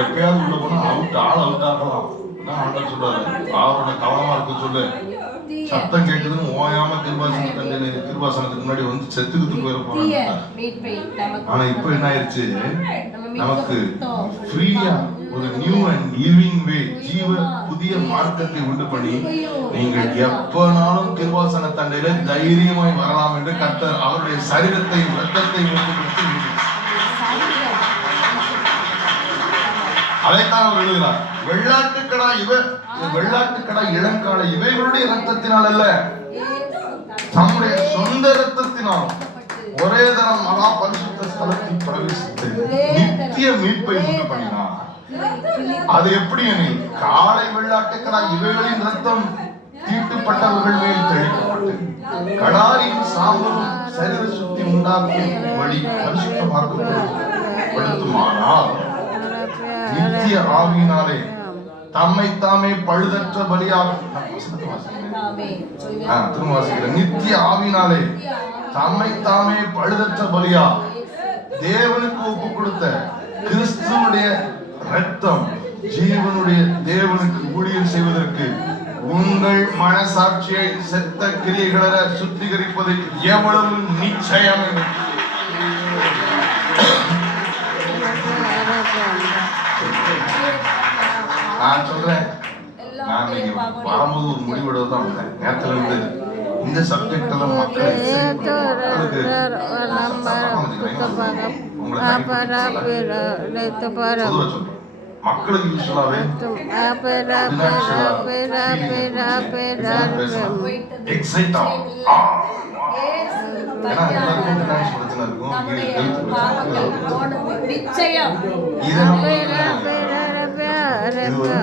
எப்பயாவது உள்ள போனா அவுட் ஆள் அவுட் ஆகலாம் அதான் ஆண்டவர் சொல்றாரு? அவரோட கவனமா இருக்க சொல்லு. சத்தம் கேக்குதுன்னு ஓயாம திருவாசன தண்டையில திருவாசனத்துக்கு முன்னாடி வந்து செத்துக்கிட்டு போயிட போறாங்க ஆனா இப்ப என்ன ஆயிருச்சு? நம்ம நமக்கு. ஃப்ரீயா ஒரு நியூ அண்ட் லிவிங் வே ஜீவ புதிய மார்க்கத்தை உண்டு பண்ணி நீங்கள் எப்பனாலும் திருவாசன தண்டையில தைரியமாய் வரலாம் என்று கர்த்தர் அவருடைய சரீரத்தை ரத்தத்தை கொடுத்து அதைத்தான் அவர் எழுதினார். வெள்ளாட்டுக்கடா இவ வெள்ளாட்டுக்கடா இளங்கால இவைகளுடைய ரத்தத்தினால் அல்ல தம்முடைய சொந்த ரத்தத்தினால் ஒரே தரம் மகா பரிசுத்த ஸ்தலத்தில் பிரவேசித்து நித்திய மீட்பை உண்டு பண்ணினார். அது எப்படி எனில் காலை வெள்ளாட்டுக்கடா இவைகளின் ரத்தம் தீட்டுப்பட்டவர்கள் மேல் தெளிக்கப்பட்டு கடாரியின் சாம்பலும் சரீர சுத்தி உண்டாக்கும் வழி பரிசுத்தமாக்கப்படுத்துமானால் நித்திய ஆவியினாலே தம்மை தாமே பழுதற்ற பலியாக திரும்ப வாசிக்கிறேன். நித்திய ஆவியினாலே தம்மை தாமே பழுதற்ற பலியா? தேவனுக்கு ஒப்பு கொடுத்த கிறிஸ்துவனுடைய ரத்தம் ஜீவனுடைய தேவனுக்கு ஊழியம் செய்வதற்கு உங்கள் மனசாட்சியை செத்த கிரியைகளை சுத்திகரிப்பது எவ்வளவு நிச்சயம் என்று நான் சொல்றேன் நான் இன்னைக்கு வரும்போது ஒரு முடிவோட தான் வந்தேன் நேரத்துல இருந்து இந்த சப்ஜெக்ட் எல்லாம் மக்கள் மக்களுக்கு உங்களை பொதுவா சொல்றேன் மக்களுக்கு யூஸ்வலாவே எக்ஸைட் ஆகும் ஏன்னா எல்லாருக்கும் ஃபினான்ஸ் பிரச்சனை இருக்கும் நிச்சயம் இதை நம்ம இது ஒரு